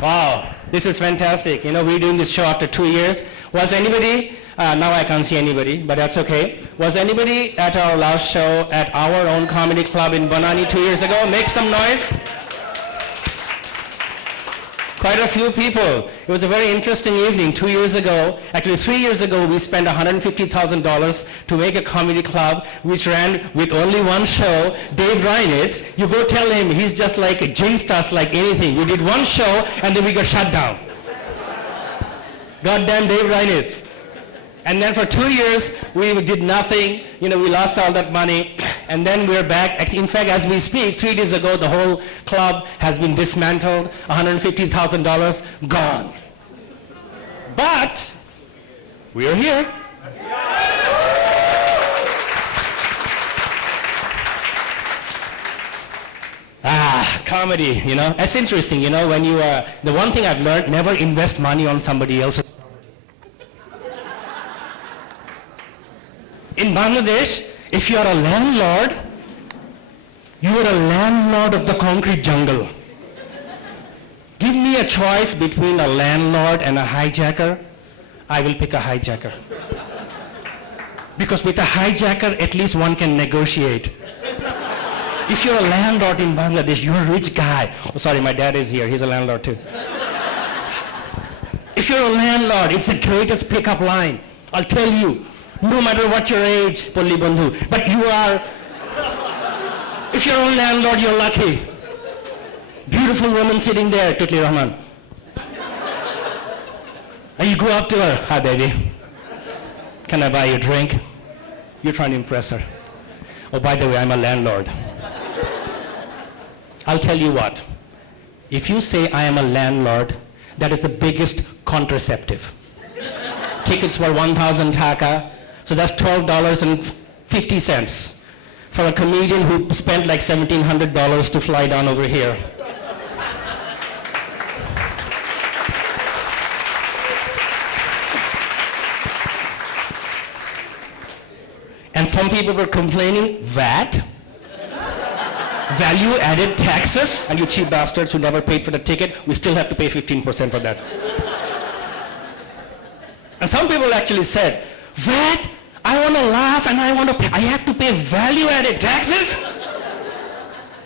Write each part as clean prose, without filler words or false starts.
Wow, this is fantastic. You know, we're doing this show after 2 years. Was anybody, now I can't see anybody, but that's okay. Was anybody at our last show at our own comedy club in Banani 2 years ago? Make some noise. Quite a few people. It was a very interesting evening 2 years ago. Actually, 3 years ago, we spent $150,000 to make a comedy club which ran with only one show, Dave Reinitz. You go tell him, he's just like jinxed us like anything. We did one show and then we got shut down. Goddamn Dave Reinitz. And then for 2 years, we did nothing. You know, we lost all that money. And then we're back. In fact, as we speak, 3 days ago, the whole club has been dismantled, $150,000 gone. But we're here. Comedy, you know. That's interesting, you know, when you, the one thing I've learned, never invest money on somebody else's. In Bangladesh, if you are a landlord, you are a landlord of the concrete jungle. Give me a choice between a landlord and a hijacker, I will pick a hijacker. Because with a hijacker, at least one can negotiate. If you're a landlord in Bangladesh, you're a rich guy. Oh, sorry, my dad is here, he's a landlord too. If you're a landlord, it's the greatest pickup line. I'll tell you. No matter what your age, Polli Bandhu, but you are, if you're a landlord, you're lucky. Beautiful woman sitting there, Tutli Rahman. And you go up to her, hi baby, can I buy you a drink? You're trying to impress her. Oh, by the way, I'm a landlord. I'll tell you what, if you say I am a landlord, that is the biggest contraceptive. Tickets were 1,000 taka. So that's $12.50 for a comedian who spent like $1,700 to fly down over here. And some people were complaining, VAT, value-added taxes, and you cheap bastards who never paid for the ticket, we still have to pay 15% for that. And some people actually said, VAT, I want to laugh and I have to pay value-added taxes?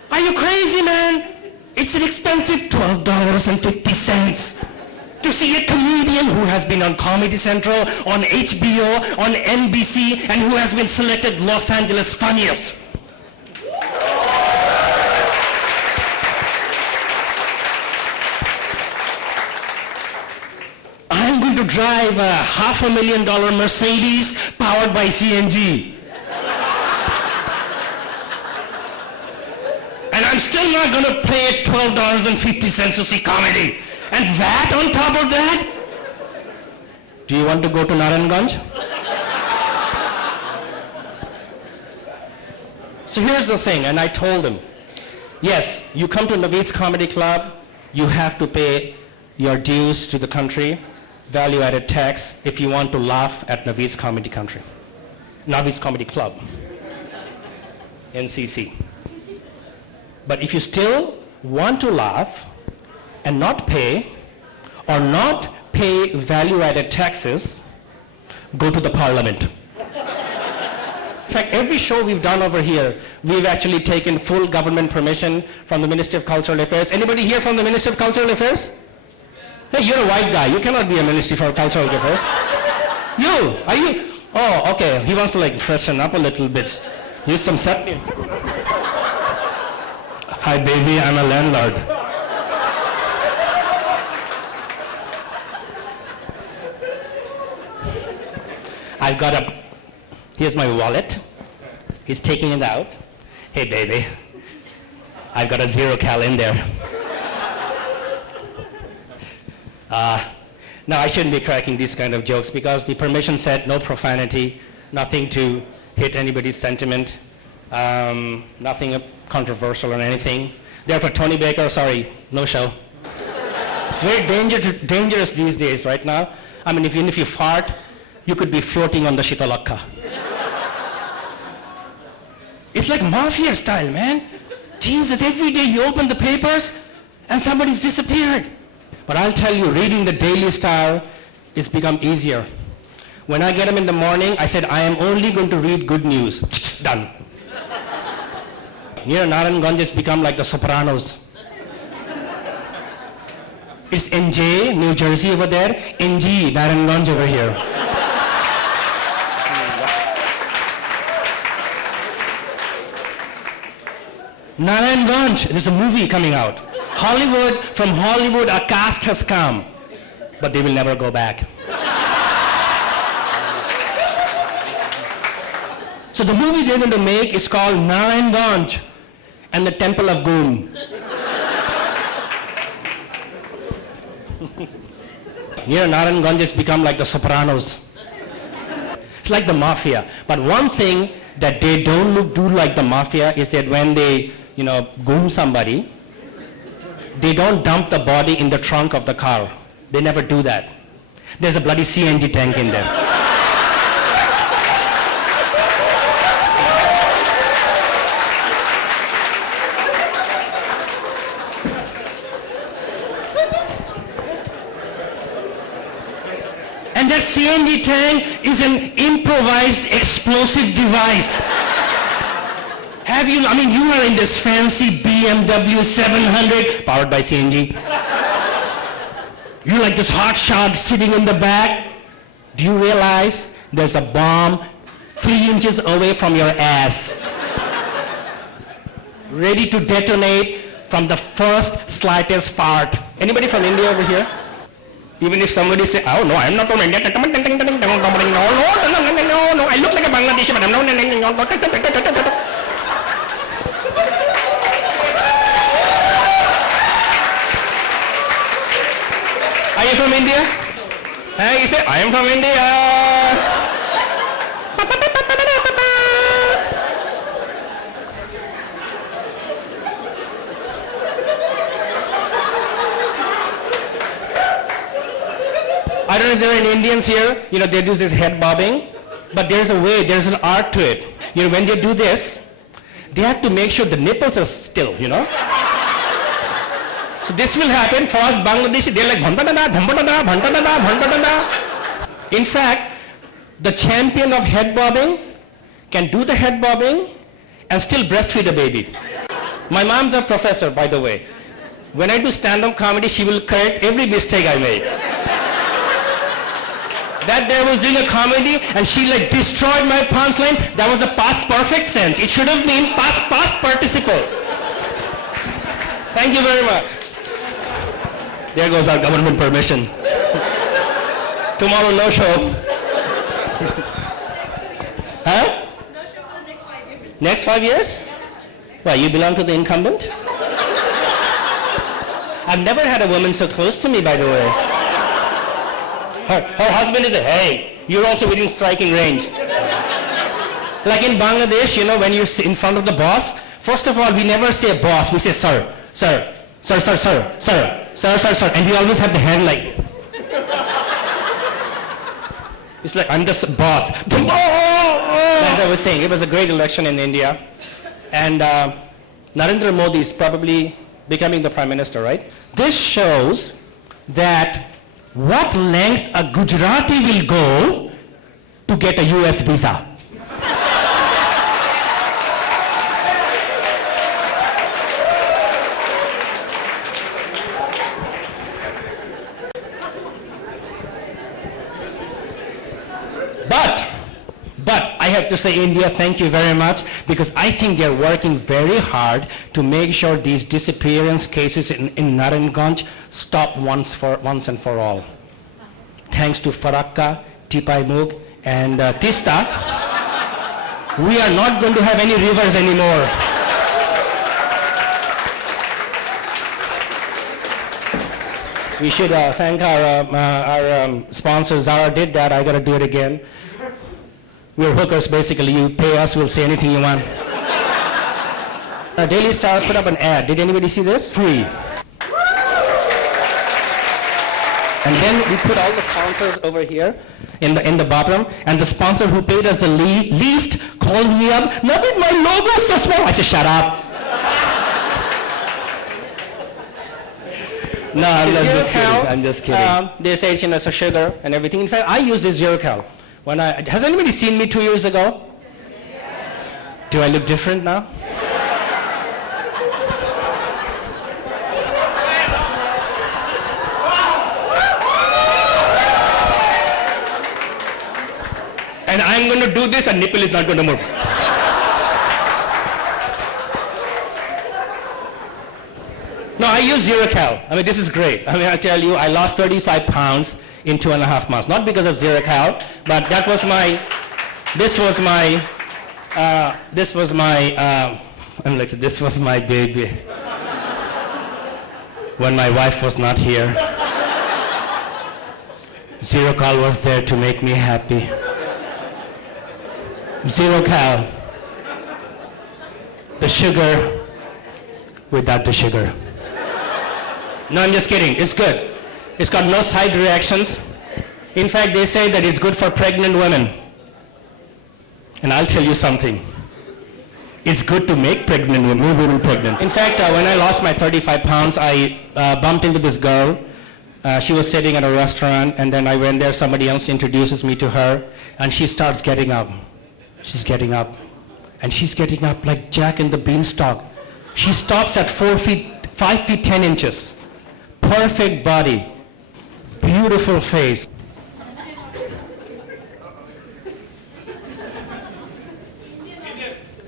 Are you crazy, man? It's an expensive $12.50 to see a comedian who has been on Comedy Central, on HBO, on NBC, and who has been selected Los Angeles funniest. I'm going to drive a $500,000 Mercedes powered by CNG. And I'm still not going to pay $12.50 to see comedy. And that on top of that? Do you want to go to Narayanganj? So here's the thing, and I told him, yes, you come to Naveed's Comedy Club, you have to pay your dues to the country, value-added tax, if you want to laugh at Naveed's Comedy Country. Naveed's Comedy Club, NCC. But if you still want to laugh and not pay, or not pay value-added taxes, go to the parliament. In fact, every show we've done over here, we've actually taken full government permission from the Ministry of Cultural Affairs. Anybody here from the Ministry of Cultural Affairs? Hey, you're a white guy. You cannot be a Ministry for Cultural Affairs. You, are you? Oh, okay. He wants to like freshen up a little bit. Use some sapling. Hi, baby. I'm a landlord. I've got a. Here's my wallet. He's taking it out. Hey, baby. I've got a $0 in there. No, I shouldn't be cracking these kind of jokes because the permission said no profanity, nothing to hit anybody's sentiment, nothing controversial or anything. Therefore, Tony Baker, sorry, no show. It's very dangerous these days right now. I mean, even if you fart, you could be floating on the Shitalakka. It's like mafia style, man. Jesus, every day you open the papers and somebody's disappeared. But I'll tell you, reading the Daily Star has become easier. When I get up in the morning, I said, I am only going to read good news. Done. Here, Narayanganj has become like the Sopranos. It's NJ, New Jersey over there, NG, Narayanganj over here. Narayanganj, there's a movie coming out. From Hollywood, a cast has come, but they will never go back. So the movie they're going to make is called Narayanganj and the Temple of Goon. Here, Narayanganj has become like the Sopranos. It's like the mafia. But one thing that they don't do like the mafia is that when they, goon somebody, they don't dump the body in the trunk of the car. They never do that. There's a bloody CNG tank in there. And that CNG tank is an improvised explosive device. You are in this fancy BMW 700 powered by CNG. You're like this hot shot sitting in the back. Do you realize there's a bomb 3 inches away from your ass? Ready to detonate from the first slightest fart. Anybody from India over here? Even if somebody say, oh no, I'm not from India. No, I look like a Bangladeshi, but I'm not. Are you from India? You say, I am from India. I don't know if there are any Indians here, they do this head bobbing, but there's a way, there's an art to it. When they do this, they have to make sure the nipples are still, So this will happen for us Bangladeshi, they're like, bhanta-dada, dhamba-dada, bhanta-dada, bhanta-dada. In fact, the champion of head bobbing can do the head bobbing and still breastfeed a baby. My mom's a professor, by the way. When I do stand-up comedy, she will correct every mistake I make. That day I was doing a comedy and she destroyed my punchline. That was a past perfect tense. It should have been past participle. Thank you very much. There goes our government permission. Tomorrow no show. Huh? No show for the next 5 years. Next 5 years? Well, you belong to the incumbent? I've never had a woman so close to me, by the way. Her husband is hey, you're also within striking range. Like in Bangladesh, when you're in front of the boss, first of all, we never say boss, we say sir, sir, sir, sir, sir, sir, sir, sir, sir, and we always have the hand like this. It's like, I'm the boss. As I was saying, it was a great election in India. And Narendra Modi is probably becoming the Prime Minister, right? This shows that what length a Gujarati will go to get a US visa. But I have to say, India, thank you very much, because I think they're working very hard to make sure these disappearance cases in Narayanganj stop once and for all. Thanks to Farakka, Tipaimuk, and Tista, we are not going to have any rivers anymore. We should thank our sponsor. Zara did that. I got to do it again. We're hookers, basically. You pay us, we'll say anything you want. Daily Star put up an ad. Did anybody see this? Free. And then we put all the sponsors over here in the bottom, and the sponsor who paid us the least called me up. Naveed, my logo is so small. I said, shut up. No, I'm It's not zero just kidding. cal. I'm just kidding. They say it's a sugar and everything. In fact, I use this zero cal. Has anybody seen me 2 years ago? Do I look different now? And I'm going to do this and nipple is not going to move. No, I use zero cal. I mean, this is great. I mean, I tell you, I lost 35 pounds in 2.5 months. Not because of zero cal, but that was my, this was my baby. When my wife was not here, zero cal was there to make me happy. Zero cal. The sugar without the sugar. No, I'm just kidding. It's good. It's got no side reactions. In fact, they say that it's good for pregnant women. And I'll tell you something. It's good to make pregnant women pregnant. In fact, when I lost my 35 pounds, I bumped into this girl. She was sitting at a restaurant, and then I went there. Somebody else introduces me to her, and she starts getting up. She's getting up. And she's getting up like Jack and the Beanstalk. She stops at 5 feet 10 inches. Perfect body. Beautiful face.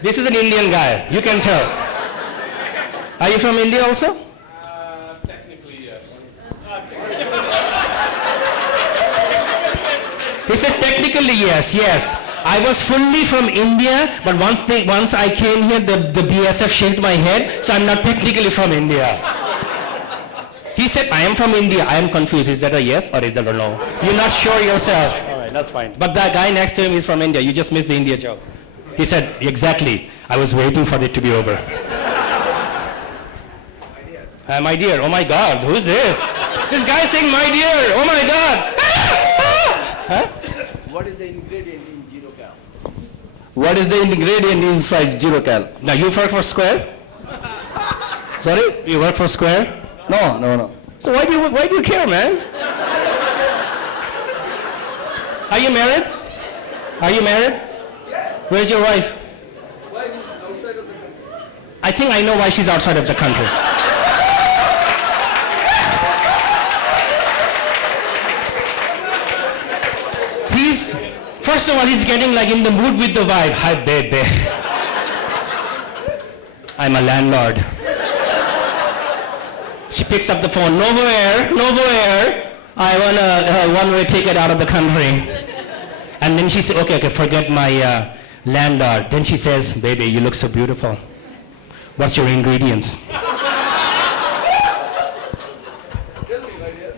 This is an Indian guy, you can tell. Are you from India also? Technically, yes. He said technically yes, yes. I was fully from India, but once I came here, the BSF shaved my head, so I'm not technically from India. He said, I am from India. I am confused. Is that a yes or is that a no? You're not sure yourself. All right, that's fine. But the guy next to him is from India. You just missed the India joke. He said, exactly. I was waiting for it to be over. My dear. Oh my God, who's this? This guy saying my dear. Oh my God. Huh? What is the ingredient in zero cal? What is the ingredient inside zero cal? Now you work for Square? Sorry? You work for Square? No. So why do you care, man? Are you married? Are you married? Where's your wife? Why is outside of the country? I think I know why she's outside of the country. First of all, he's getting like in the mood with the wife. Hi, baby. I'm a landlord. She picks up the phone. Novo Air. I want a one-way ticket out of the country. And then she said, okay, forget my landlord. Then she says, baby, you look so beautiful. What's your ingredients? Tell me, my dear.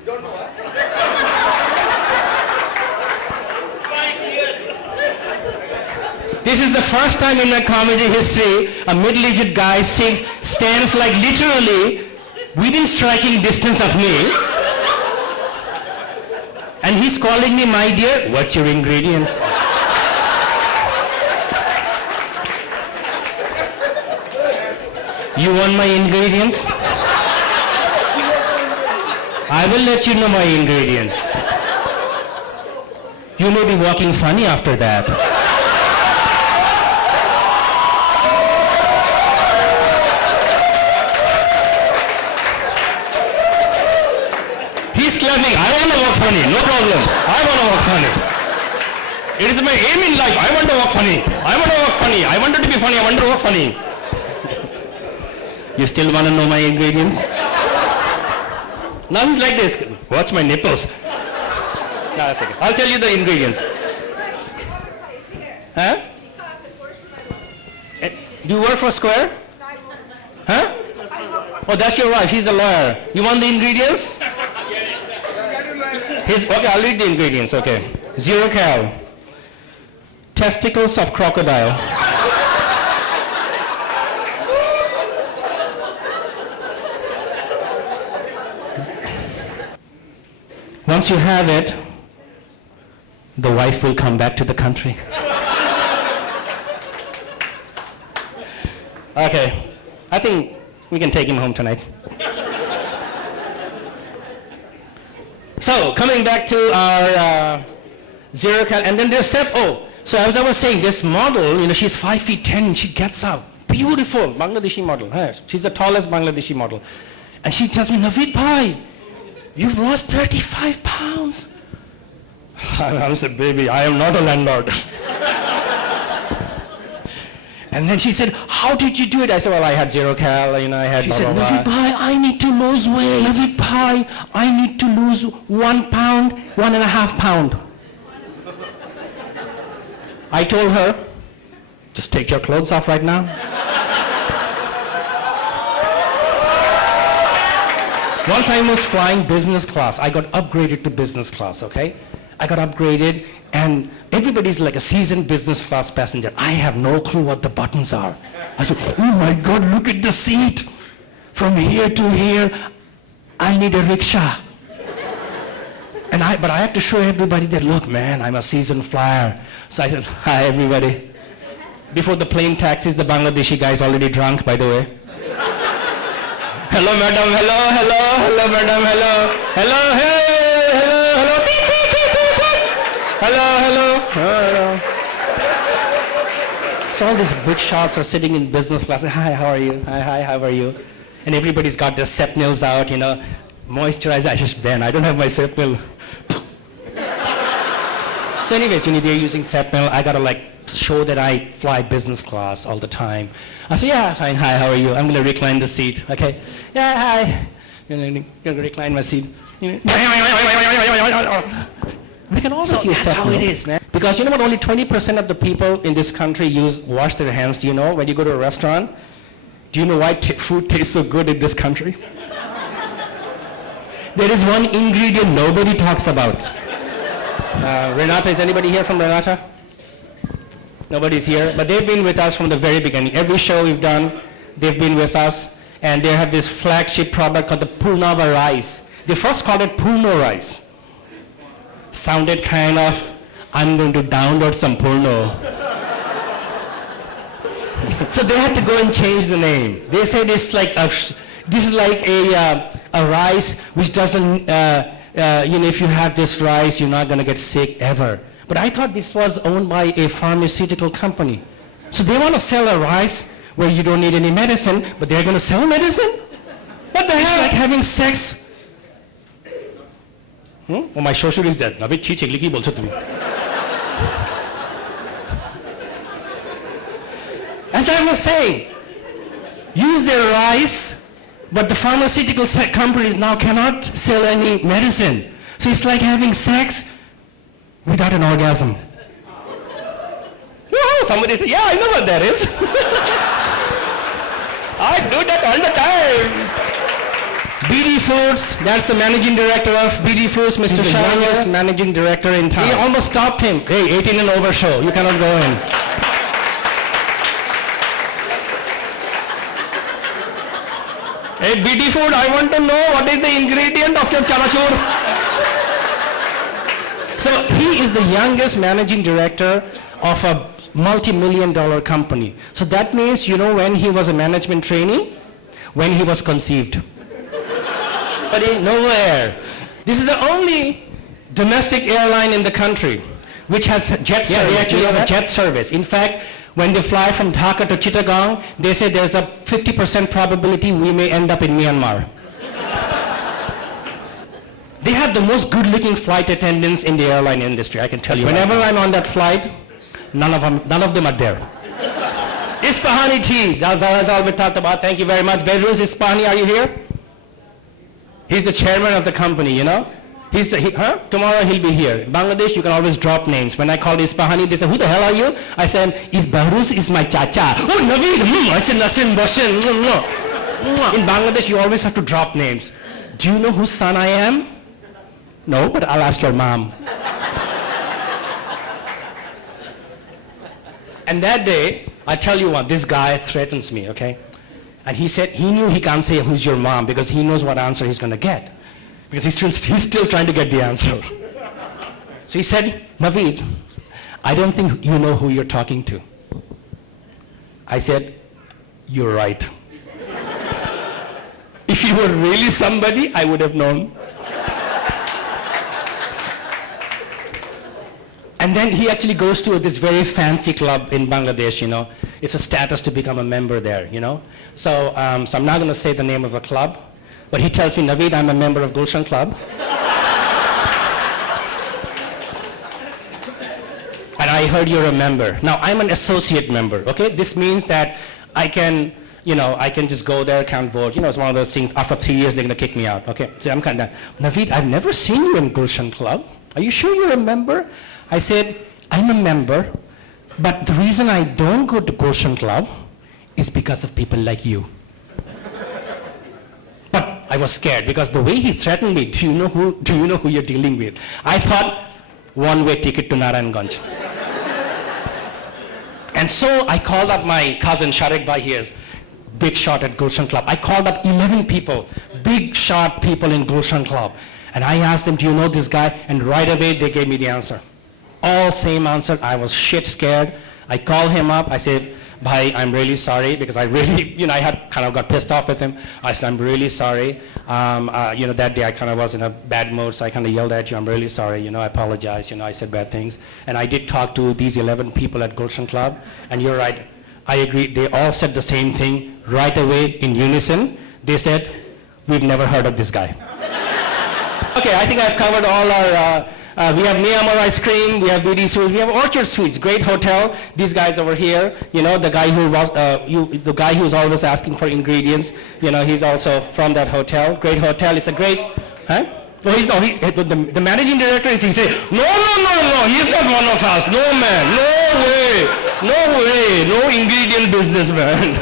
You don't know what? This is the first time in my comedy history a middle-aged guy stands like literally within striking distance of me, and he's calling me my dear. What's your ingredients? You want my ingredients? I will let you know my ingredients. You may be walking funny after that. He's claiming, I want to walk funny, no problem. I want to walk funny. It is my aim in life. I want to walk funny. I want to walk funny. I wanted to be funny. I want to walk funny. You still want to know my ingredients? Now he's like this. Watch my nipples. No, that's okay. I'll tell you the ingredients. Huh? Do you work for Square? Huh? Oh, that's your wife. He's a lawyer. You want the ingredients? Okay, I'll read the ingredients. Okay. 0 cal. Testicles of crocodile. Once you have it, the wife will come back to the country. Okay, I think we can take him home tonight. So coming back to our zero cal, and then there's so as I was saying, this model, she's 5'10", she gets up, beautiful Bangladeshi model. She's the tallest Bangladeshi model. And she tells me, Naveed Bhai, you've lost 35 pounds. I said, baby, I am not a landlord. And then she said, how did you do it? I said, well, I had zero cal, I had She blah, said, blah, Naveed blah. Bhai, I need to lose weight. Naveed Bhai, I need to lose 1 pound, 1.5 pound. I told her, just take your clothes off right now. Once I was flying business class, I got upgraded to business class, okay? I got upgraded, and everybody's like a seasoned business class passenger. I have no clue what the buttons are. I said, oh my God, look at the seat. From here to here, I need a rickshaw. But I have to show everybody that, look, man, I'm a seasoned flyer. So I said, hi, everybody. Before the plane taxis, the Bangladeshi guy's already drunk, by the way. Hello, madam, hello, madam, hello, hey, hello, beep, beep, beep, beep, beep. Hello. So all these big shots are sitting in business class. Hi, how are you? Hi, how are you? And everybody's got their SEP nails out, moisturizer. I just, Ben, I don't have my SEP nail. So anyways, they're using SEP nail. I gotta show that I fly business class all the time. I say, yeah, fine, hi, how are you? I'm gonna recline the seat, okay? Yeah, hi. I'm gonna recline my seat. We can always use SEP nail. That's how it is, man. Because you know what, only 20% of the people in this country wash their hands. Do you know, when you go to a restaurant, do you know why food tastes so good in this country? There is one ingredient nobody talks about. Renata, is anybody here from Renata? Nobody's here, but they've been with us from the very beginning. Every show we've done, they've been with us, and they have this flagship product called the Purnava rice. They first called it Purno rice. Sounded kind of, I'm going to download some Purno. So they had to go and change the name. They said it's like this is like a rice which doesn't, if you have this rice, you're not going to get sick ever. But I thought this was owned by a pharmaceutical company. So they want to sell a rice where you don't need any medicine, but they're going to sell medicine? What the hell? It's like having sex. Oh, my shosur is dead. Naveed chi chigli ki bolcho tumi. As I was saying, use their rice, but the pharmaceutical companies now cannot sell any medicine. So it's like having sex without an orgasm. Whoa, somebody said, yeah, I know what that is. I do that all the time. BD Foods, that's the managing director of BD Foods, Mr. Shah, youngest managing director in town. We almost stopped him. Hey, 18 and over show, you cannot go in. Hey, BD Food, I want to know what is the ingredient of your chanachur. So he is the youngest managing director of a multi-million-dollar company. So that means, when he was a management trainee, when he was conceived. But nowhere. This is the only domestic airline in the country which has jet service. They actually have a jet service. In fact, when they fly from Dhaka to Chittagong, they say there's a 50% probability we may end up in Myanmar. They have the most good-looking flight attendants in the airline industry, I can tell you. Whenever I'm on that flight, none of them are there. Ispahani tea, as Albert talked about, thank you very much. Behruz Ispahani, are you here? He's the chairman of the company, Tomorrow he'll be here. In Bangladesh, you can always drop names. When I called Ispahani, they said, who the hell are you? I said, Behruz is my chacha. Oh, Naveed, I said, Nasin, Boshin. In Bangladesh, you always have to drop names. Do you know whose son I am? No, but I'll ask your mom. And that day, I tell you what, this guy threatens me, okay? And he said he knew he can't say who's your mom because he knows what answer he's going to get. Because he's still trying to get the answer. So he said, Naveed, I don't think you know who you're talking to. I said, you're right. If you were really somebody, I would have known. And then he actually goes to this very fancy club in Bangladesh, It's a status to become a member there, So, so I'm not going to say the name of the club, but he tells me, Naveed, I'm a member of Gulshan Club. And I heard you're a member. Now, I'm an associate member, okay? This means that I can, I can just go there, can't vote. It's one of those things, after 3 years, they're going to kick me out, okay? So I'm kind of, Naveed, I've never seen you in Gulshan Club. Are you sure you're a member? I said, I'm a member, but the reason I don't go to Gulshan Club is because of people like you. But I was scared because the way he threatened me, do you know who you're dealing with? I thought, one-way ticket to Narayanganj. And so I called up my cousin Sharik Bhai here, big shot at Gulshan Club. I called up 11 people, big shot people in Gulshan Club. And I asked them, do you know this guy? And right away they gave me the answer. All same answer. I was shit scared. I called him up. I said, Bhai, I'm really sorry because I really, I had kind of got pissed off with him. I said, I'm really sorry. That day I kind of was in a bad mood, so I kind of yelled at you. I'm really sorry. I apologize. I said bad things. And I did talk to these 11 people at Gulshan Club. And you're right. I agree. They all said the same thing right away in unison. They said, we've never heard of this guy. Okay, I think I've covered all our, we have Myanmar ice cream, we have BD Suites, we have Orchard Suites, great hotel. These guys over here, the guy who was, the guy who's always asking for ingredients, he's also from that hotel. Great hotel, it's a great, huh? No, the managing director is, he said, no, he's not one of us, no man, no way, no ingredient businessman.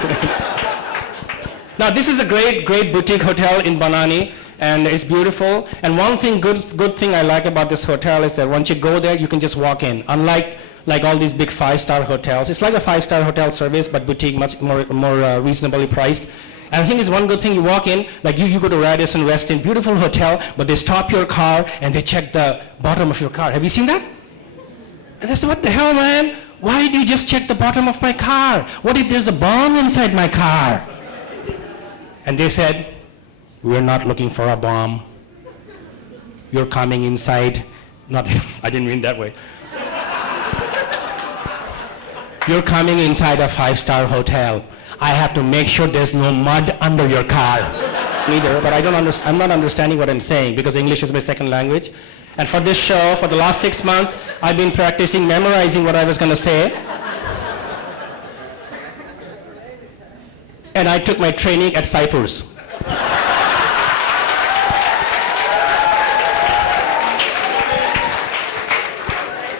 Now this is a great boutique hotel in Banani. And it's beautiful. And one thing, good thing I like about this hotel is that once you go there, you can just walk in. Unlike all these big 5-star hotels, it's like a 5-star hotel service, but boutique, much more reasonably priced. And I think it's one good thing. You walk in, like you go to Radisson West End, beautiful hotel, but they stop your car and they check the bottom of your car. Have you seen that? And I said, what the hell, man? Why do you just check the bottom of my car? What if there's a bomb inside my car? And they said, we're not looking for a bomb. You're coming inside, I didn't mean that way. You're coming inside a 5-star hotel. I have to make sure there's no mud under your car. Neither, but I'm not understanding what I'm saying because English is my second language. And for this show, for the last 6 months, I've been practicing memorizing what I was going to say. And I took my training at Cyphers.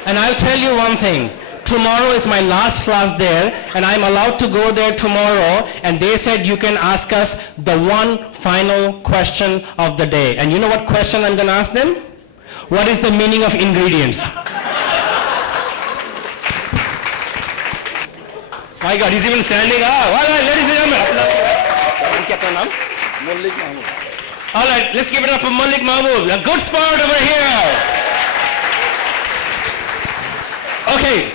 And I'll tell you one thing, tomorrow is my last class there, and I'm allowed to go there tomorrow, and they said you can ask us the one final question of the day. And you know what question I'm going to ask them? What is the meaning of ingredients? My God, he's even standing up. All right, ladies and gentlemen. All right, let's give it up for Naveed Mahbub, a good sport over here. Okay,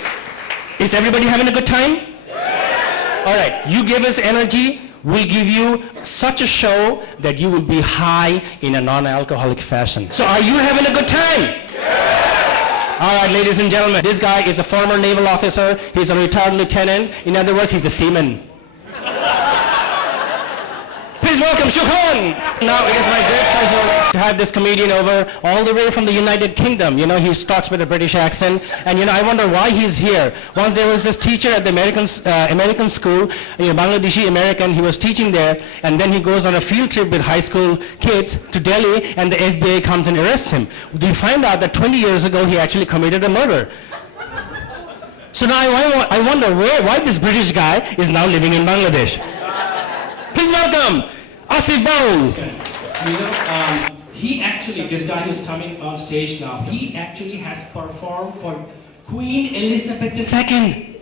is everybody having a good time? Yeah. All right, you give us energy, we'll give you such a show that you will be high in a non-alcoholic fashion. So are you having a good time? Yeah. All right, ladies and gentlemen, this guy is a former naval officer, he's a retired lieutenant, in other words, he's a seaman. Please welcome Shukran. Now it is my great pleasure to have this comedian over all the way from the United Kingdom. He talks with a British accent, and I wonder why he's here. Once there was this teacher at the American school, Bangladeshi American, he was teaching there, and then he goes on a field trip with high school kids to Delhi, and the FBI comes and arrests him. We find out that 20 years ago he actually committed a murder. So now I wonder why this British guy is now living in Bangladesh. Please welcome Asif Baul. He actually, this guy who's coming on stage now, he actually has performed for Queen Elizabeth II.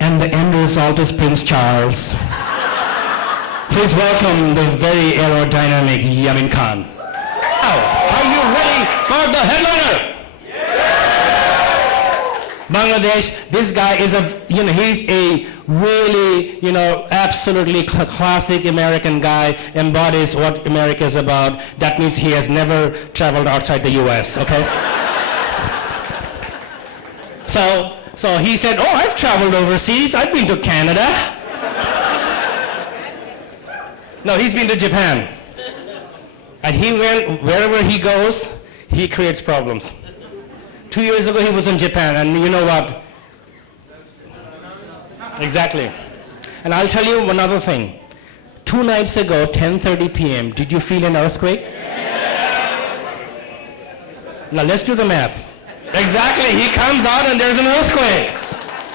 And the end result is Prince Charles. Please welcome the very aerodynamic Yamin Khan. Now, are you ready for the headliner? Bangladesh, this guy is he's a really, absolutely classic American guy, embodies what America is about. That means he has never traveled outside the US, okay? So he said, oh, I've traveled overseas. I've been to Canada. No, he's been to Japan. And he went, wherever he goes, he creates problems. 2 years ago, he was in Japan, and you know what? Exactly. And I'll tell you one other thing. 2 nights ago, 10:30 p.m., did you feel an earthquake? Now let's do the math. Exactly, he comes out and there's an earthquake.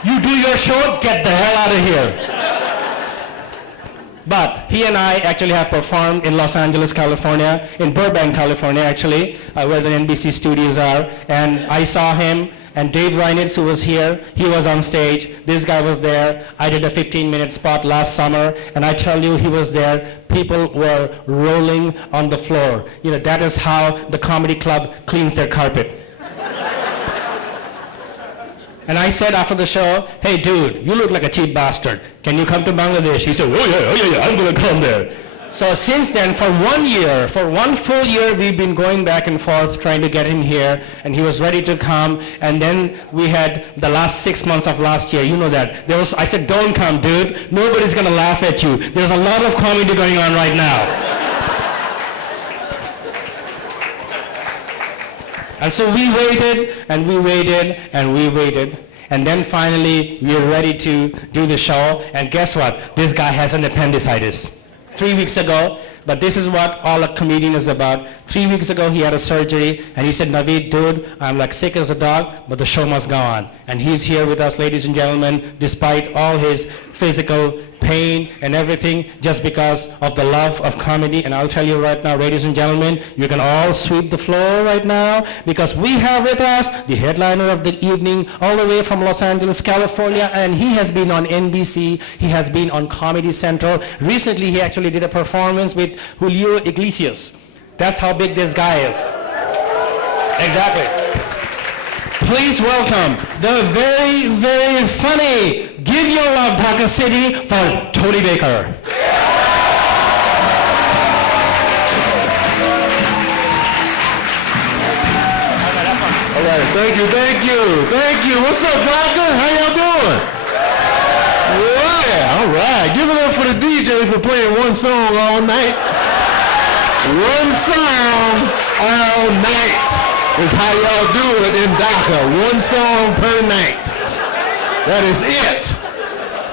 You do your show, get the hell out of here. But he and I actually have performed in Los Angeles, California, in Burbank, California, actually, where the NBC studios are. And I saw him, and Dave Reinitz, who was here, he was on stage. This guy was there. I did a 15-minute spot last summer, and I tell you, he was there. People were rolling on the floor. That is how the comedy club cleans their carpet. And I said after the show, hey dude, you look like a cheap bastard. Can you come to Bangladesh? He said, oh yeah, I'm going to come there. So since then, for 1 year, for 1 full year, we've been going back and forth trying to get him here, and he was ready to come. And then we had the last 6 months of last year, you know that. I said, don't come, dude. Nobody's going to laugh at you. There's a lot of comedy going on right now. And so we waited, and we waited, and we waited. And then finally, we were ready to do the show. And guess what? This guy has an appendicitis. 3 weeks ago, but this is what all a comedian is about. 3 weeks ago, he had a surgery, and he said, Naveed, dude, I'm like sick as a dog, but the show must go on. And he's here with us, ladies and gentlemen, despite all his physical pain and everything, just because of the love of comedy. And I'll tell you right now, ladies and gentlemen, you can all sweep the floor right now, because we have with us the headliner of the evening, all the way from Los Angeles, California, and he has been on NBC, he has been on Comedy Central. Recently, he actually did a performance with Julio Iglesias. That's how big this guy is. Exactly. Please welcome the very, very funny Give Your Love Dhaka City for Tony Baker. All right, thank you. What's up, Dhaka? How y'all doing? All right. Give it up for the DJ for playing one song all night. One song all night is how y'all do it in Dhaka. One song per night. That is it.